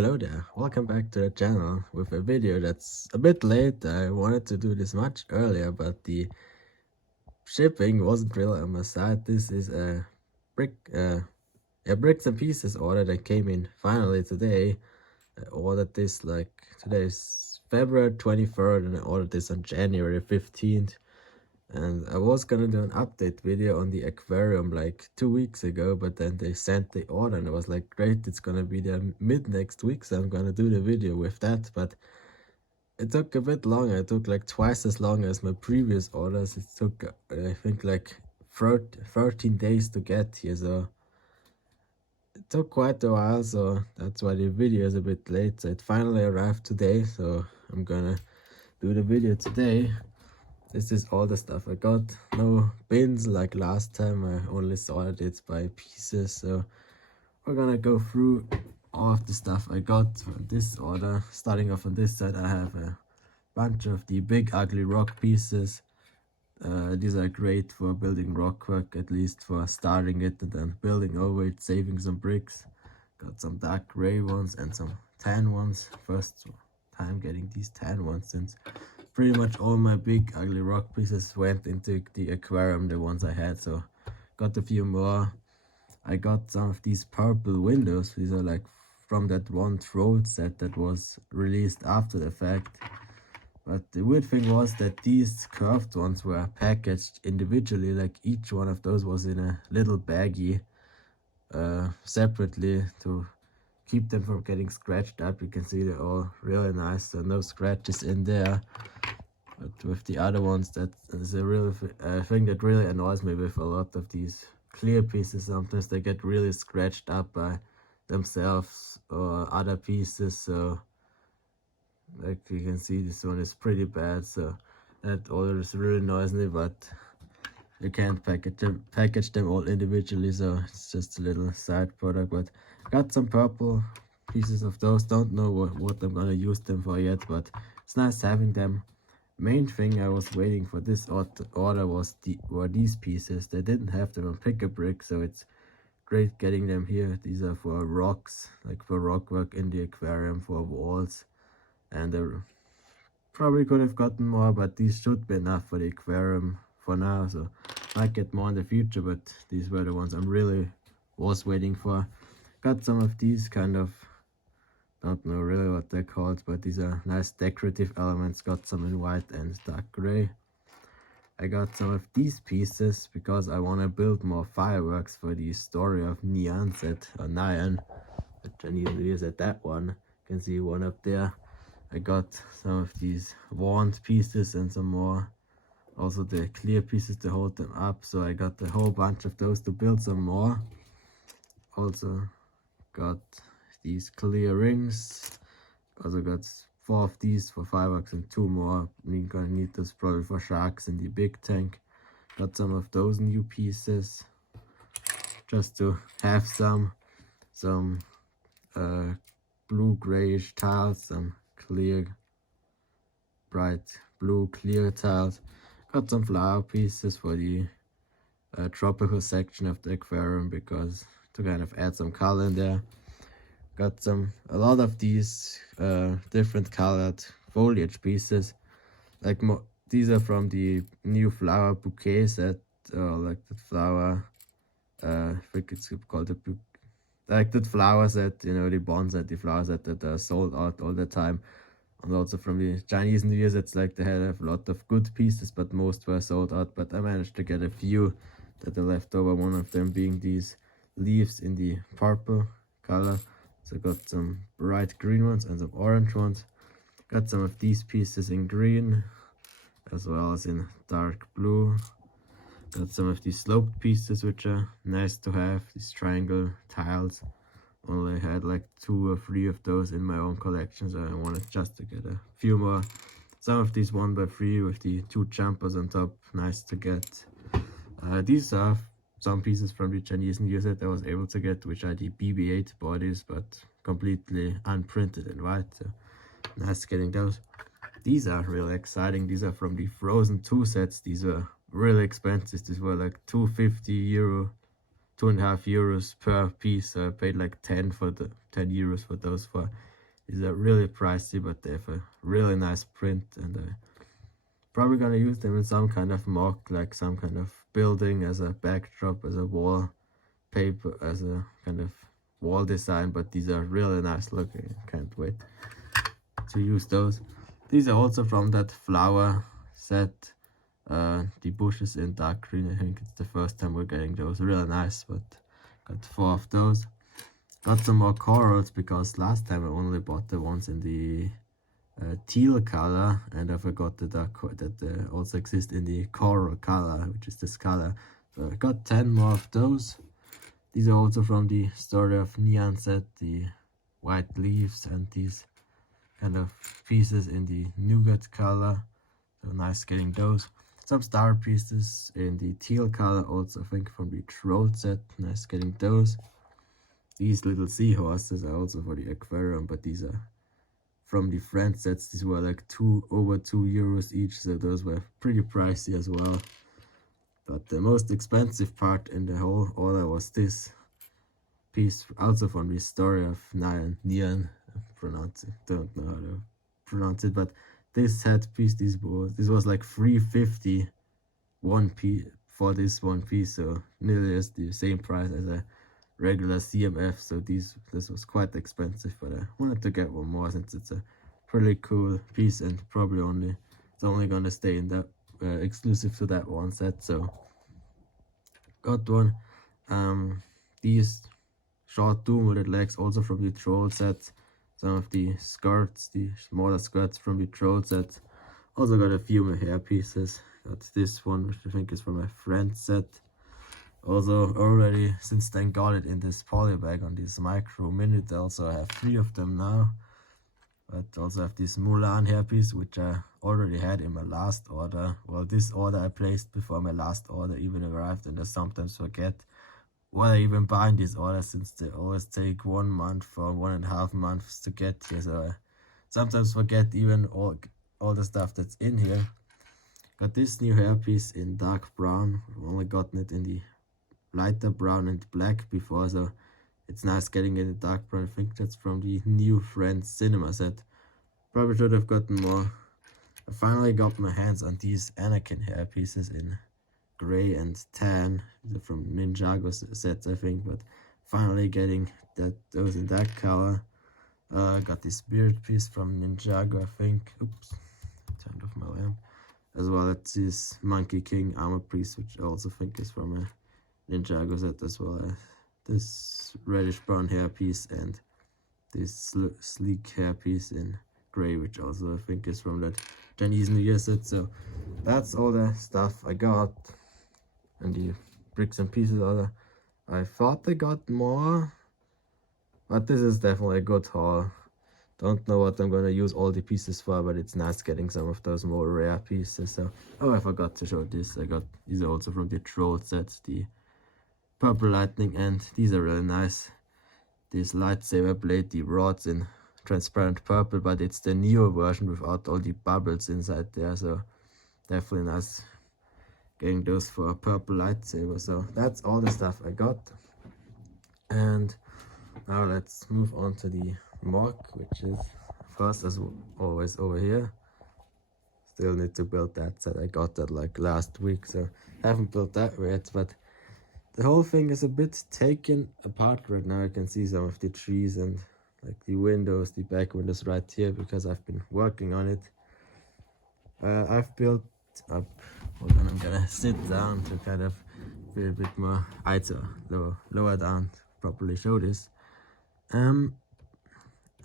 Hello there, welcome back to the channel with a video that's a bit late. I wanted to do this much earlier, but the shipping wasn't really on my side. This is a bricks and pieces order that came in finally today. I ordered this like today's February 23rd and I ordered this on January 15th. And I was gonna do an update video on the aquarium like 2 weeks ago, but then they sent the order and I was like, great, it's gonna be there mid next week, so I'm gonna do the video with that. But it took a bit longer. It took like twice as long as my previous orders. It took I think like 13 days to get here, so it took quite a while, so that's why the video is a bit late. So it finally arrived today, so I'm gonna do the video today. This is all the stuff I got. No bins like last time. I only sorted it by pieces. So we're gonna go through all of the stuff I got from this order. Starting off on this side, I have a bunch of the big ugly rock pieces. These are great for building rockwork, at least for starting it and then building over it, saving some bricks. Got some dark gray ones and some tan ones. First time getting these tan ones since pretty much all my big ugly rock pieces went into the aquarium, the ones I had, so got a few more. I got some of these purple windows. These are like from that one throat set that was released after the fact. But the weird thing was that these curved ones were packaged individually, like each one of those was in a little baggie separately to keep them from getting scratched up. You can see they're all really nice, so no scratches in there. But with the other ones, that is a real thing that really annoys me with a lot of these clear pieces. Sometimes they get really scratched up by themselves or other pieces, so like you can see this one is pretty bad, so that always really annoys me. But you can't package them all individually, so it's just a little side product. But got some purple pieces of those. Don't know what I'm gonna use them for yet, but it's nice having them. Main thing I was waiting for this order were these pieces. They didn't have them on Pick-a-Brick, so it's great getting them here. These are for rocks, like for rock work in the aquarium, for walls. And I probably could have gotten more, but these should be enough for the aquarium for now, so might get more in the future, but these were the ones I'm really was waiting for. Got some of these kind of, don't know really what they're called, but these are nice decorative elements. Got some in white and dark gray. I got some of these pieces because I want to build more fireworks for the story of Nyan set, or Nyan, the Chinese New Year's at that one. You can see one up there. I got some of these wand pieces and some more, also the clear pieces to hold them up, so I got a whole bunch of those to build some more. Also got these clear rings. Also got 4 of these for fireworks and 2 more. We're gonna need this probably for sharks in the big tank. Got some of those new pieces just to have some blue grayish tiles, some clear bright blue clear tiles. Got some flower pieces for the tropical section of the aquarium, because to kind of add some color in there. Got a lot of these different colored foliage pieces. Like these are from the new flower bouquet set, like the flower, I think it's called like that flower set, you know, the bonsai, the flower set that are sold out all the time. And also from the Chinese New Year's, it's like they had a lot of good pieces, but most were sold out. But I managed to get a few that are left over, one of them being these leaves in the purple color. So I got some bright green ones and some orange ones. Got some of these pieces in green, as well as in dark blue. Got some of these sloped pieces, which are nice to have, these triangle tiles. Only had like 2 or 3 of those in my own collection, so I wanted just to get a few more. Some of these 1x3 with the 2 jumpers on top, nice to get. These are some pieces from the Chinese New Year set I was able to get, which are the BB-8 bodies, but completely unprinted in white, so nice getting those. These are really exciting. These are from the Frozen 2 sets. These were really expensive. These were like €250 2.5 euros per piece. So I paid like 10 euros for those. For these are really pricey, but they have a really nice print, and I probably gonna use them in some kind of mock, like some kind of building as a backdrop, as a wall paper, as a kind of wall design. But these are really nice looking. Can't wait to use those. These are also from that flower set, the bushes in dark green. I think it's the first time we're getting those. Really nice, but got 4 of those. Got some more corals, because last time I only bought the ones in the teal color, and I forgot that also exist in the coral color, which is this color. So I got 10 more of those. These are also from the Story of Neon set, the white leaves and these kind of pieces in the nougat color. So nice getting those. Some star pieces in the teal color, also I think from the troll set. Nice getting those. These little seahorses are also for the aquarium, but these are from the friend sets. These were like over 2 euros each, so those were pretty pricey as well. But the most expensive part in the whole order was this piece, also from the Story of Neon. Don't know how to pronounce it, but this headpiece, this was like 350 one piece for this one piece, so nearly as the same price as a regular CMF. So this was quite expensive, but I wanted to get one more since it's a pretty cool piece, and probably it's only gonna stay in that exclusive to that one set. So got one. These short two-molded legs, also from the troll set. Some of the skirts, the smaller skirts from the troll set. Also got a few more hair pieces. Got this one, which I think is from my friend set. Also already since then got it in this poly bag on this micro minute. I also have 3 of them now. But also have this Mulan hairpiece, which I already had in my last order. Well, this order I placed before my last order even arrived, and I sometimes forget what I even buy in these orders, since they always take 1 month or 1.5 months to get here. So I sometimes forget even all the stuff that's in here. Got this new hairpiece in dark brown. I've only gotten it in the lighter brown and black before, so it's nice getting it in the dark brown. I think that's from the new Friends cinema set. Probably should have gotten more. I finally got my hands on these Anakin hairpieces in gray and tan. They're from Ninjago sets, I think, but finally getting those in that color. Got this beard piece from Ninjago, I think. Oops, turned off my lamp. As well as this Monkey King armor piece, which I also think is from a Ninjago set, as well as this reddish brown hair piece and this sleek hair piece in gray, which also I think is from that Chinese New Year set. So that's all the stuff I got, and the bricks and pieces other. I thought I got more, but this is definitely a good haul. Don't know what I'm gonna use all the pieces for, but it's nice getting some of those more rare pieces. So, oh, I forgot to show this. I got these are also from the troll sets, the purple lightning, and these are really nice. This lightsaber blade, the rods in transparent purple, but it's the newer version without all the bubbles inside there. So definitely nice getting those for a purple lightsaber. So that's all the stuff I got, and now let's move on to the MOC, which is first as always over here. Still need to build that set. I got that like last week, so haven't built that yet, but the whole thing is a bit taken apart right now. I can see some of the trees and like the windows, the back windows right here, because I've been working on it. I've built up, hold on, I'm gonna sit down to kind of feel a bit more height, lower down to properly show this.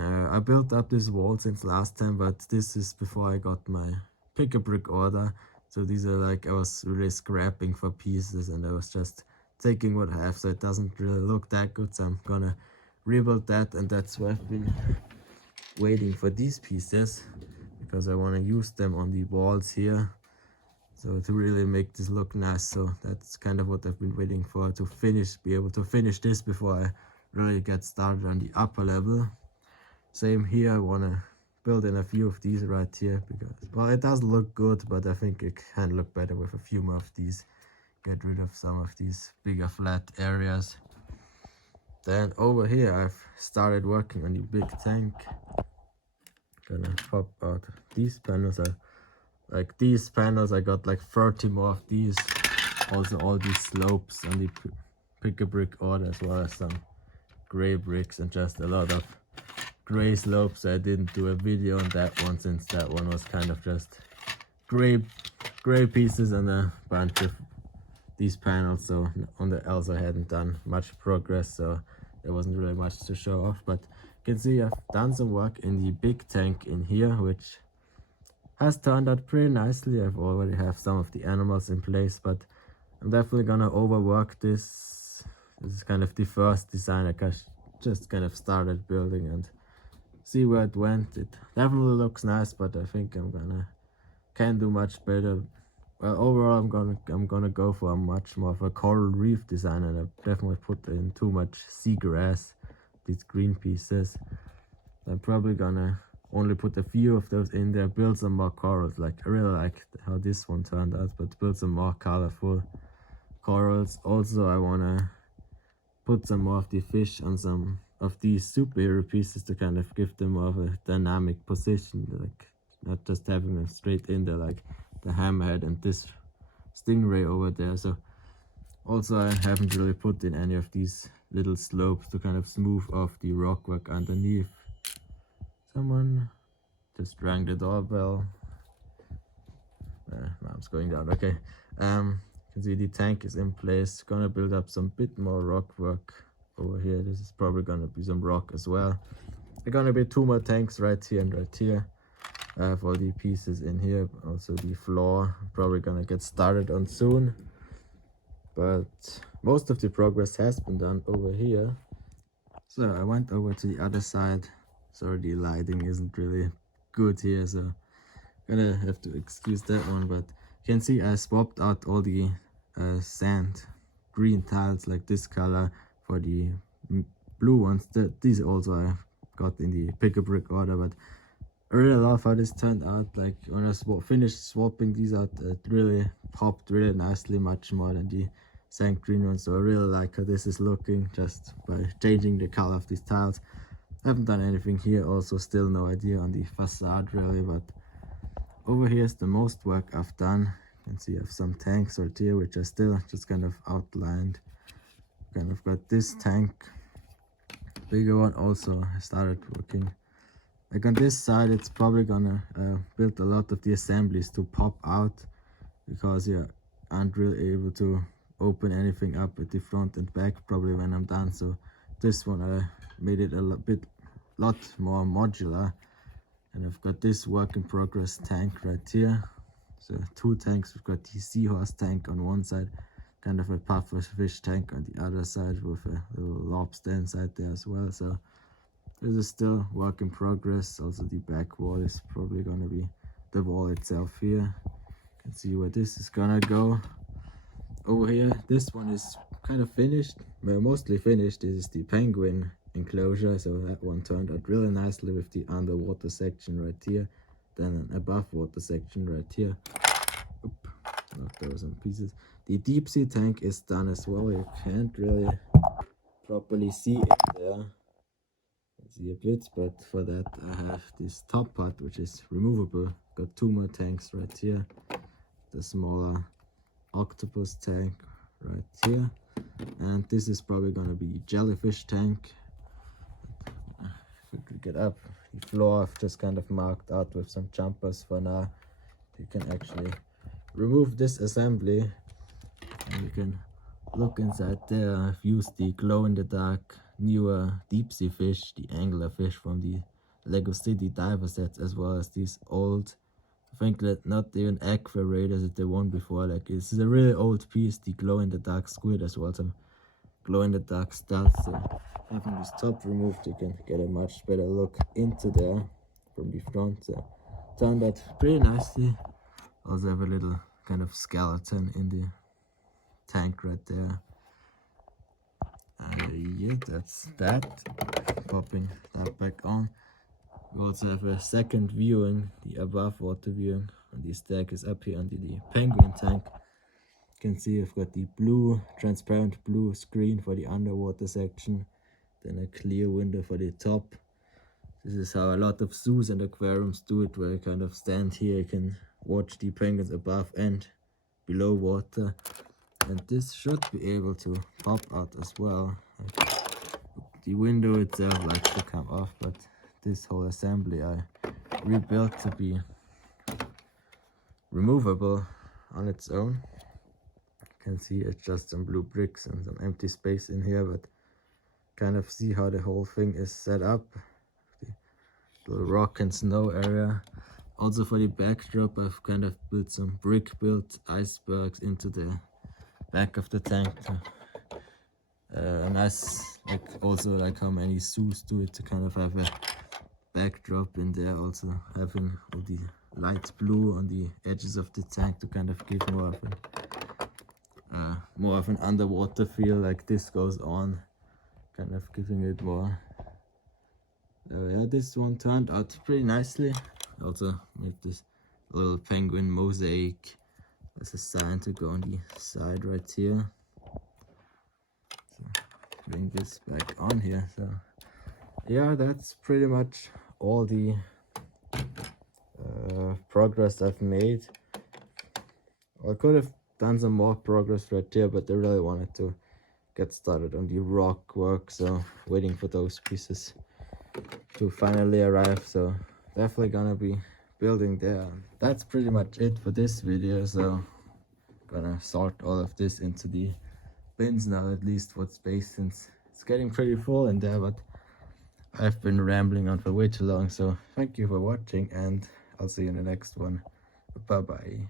I built up this wall since last time, but this is before I got my pick-a-brick order. So these are like, I was really scrapping for pieces, and I was just taking what I have, so it doesn't really look that good. So I'm gonna rebuild that, and that's why I've been waiting for these pieces, because I want to use them on the walls here, so to really make this look nice. So that's kind of what I've been waiting for, to be able to finish this before I really get started on the upper level. Same here, I want to build in a few of these right here, because, well, it does look good, but I think it can look better with a few more of these get rid of some of these bigger flat areas. Then over here I've started working on the big tank. Gonna pop out these panels. Like these panels, I got like 30 more of these. Also all these slopes on the pick-a-brick order, as well as some gray bricks and just a lot of gray slopes. I didn't do a video on that one since that one was kind of just gray pieces and a bunch of these panels. So on the else I hadn't done much progress, so there wasn't really much to show off. But you can see I've done some work in the big tank in here, which has turned out pretty nicely. I've already have some of the animals in place, but I'm definitely gonna overwork this. This is kind of the first design I just kind of started building and see where it went. It definitely looks nice, but I think can do much better. Well, overall I'm gonna go for a much more of a coral reef design, and I've definitely put in too much seagrass, these green pieces. I'm probably gonna only put a few of those in there, build some more corals. Like I really like how this one turned out, but build some more colorful corals. Also I wanna put some more of the fish on some of these superhero pieces to kind of give them more of a dynamic position, like not just having them straight in there like the hammerhead and this stingray over there. So also I haven't really put in any of these little slopes to kind of smooth off the rockwork underneath. Someone just rang the doorbell. Mom's going down. Okay. You can see the tank is in place. Gonna build up some bit more rock work over here. This is probably gonna be some rock as well. There are gonna be 2 more tanks right here and right here. For the pieces in here. Also the floor probably gonna get started on soon. But most of the progress has been done over here. So I went over to the other side. Sorry, the lighting isn't really good here, so gonna have to excuse that one. But you can see I swapped out all the sand green tiles like this color for the blue ones. These also I got in the pick-a-brick order, but I really love how this turned out. Like when I finished swapping these out, it really popped really nicely, much more than the sand green ones. So I really like how this is looking just by changing the color of these tiles. I haven't done anything here, also still no idea on the facade really, but over here is the most work I've done. You can see I have some tanks right here which are still just kind of outlined. Kind of got this tank, bigger one. Also I started working like on this side. It's probably gonna build a lot of the assemblies to pop out, because you aren't really able to open anything up at the front and back probably when I'm done. So this one I made it a lot more modular, and I've got this work in progress tank right here. So 2 tanks. We've got the seahorse tank on one side, kind of a puffer fish tank on the other side with a little lobster inside there as well. So this is still work in progress. Also the back wall is probably gonna be the wall itself here. You can see where this is gonna go. Over here, this one is kind of finished, well, mostly finished. This is the penguin enclosure, so that one turned out really nicely with the underwater section right here, then an above water section right here. Oop, there were some pieces. The deep sea tank is done as well. You can't really properly see it there. See a bit, but for that I have this top part which is removable. Got 2 more tanks right here. The smaller octopus tank right here, and this is probably gonna be jellyfish tank. If we could get up, the floor I've just kind of marked out with some jumpers for now. You can actually remove this assembly and you can look inside there. I've used the glow-in-the-dark newer deep sea fish, the anglerfish from the Lego City diver sets, as well as these old, I think that not even aqua raiders that they won before. Like this is a really old piece, the glow-in-the-dark squid, as well as some glow-in-the-dark stealth. So having this top removed, you can get a much better look into there from the front. So turned out pretty nicely. Also have a little kind of skeleton in the tank right there. And yeah, that's that. Popping that back on. We also have a second viewing, the above water viewing, and the stack is up here under the penguin tank. You can see I've got the blue, transparent blue screen for the underwater section, then a clear window for the top. This is how a lot of zoos and aquariums do it, where you kind of stand here, you can watch the penguins above and below water. And this should be able to pop out as well. The window itself likes to come off, but this whole assembly I rebuilt to be removable on its own. You can see it's just some blue bricks and some empty space in here, but kind of see how the whole thing is set up. The little rock and snow area. Also for the backdrop, I've kind of built some brick-built icebergs into the back of the tank. A nice, also like how many zoos do it, to kind of have a backdrop in there. Also having all the light blue on the edges of the tank to kind of give more of an underwater feel. Like this goes on, kind of giving it more. Yeah, this one turned out pretty nicely. Also made this little penguin mosaic. There's a sign to go on the side right here. So bring this back on here. So yeah, that's pretty much all the progress I've made. I could have done some more progress right here, but I really wanted to get started on the rock work, so waiting for those pieces to finally arrive. So definitely gonna be building there. That's pretty much it for this video, so gonna sort all of this into the bins now, at least for space, since it's getting pretty full in there. But I've been rambling on for way too long, so thank you for watching, and I'll see you in the next one. Bye bye.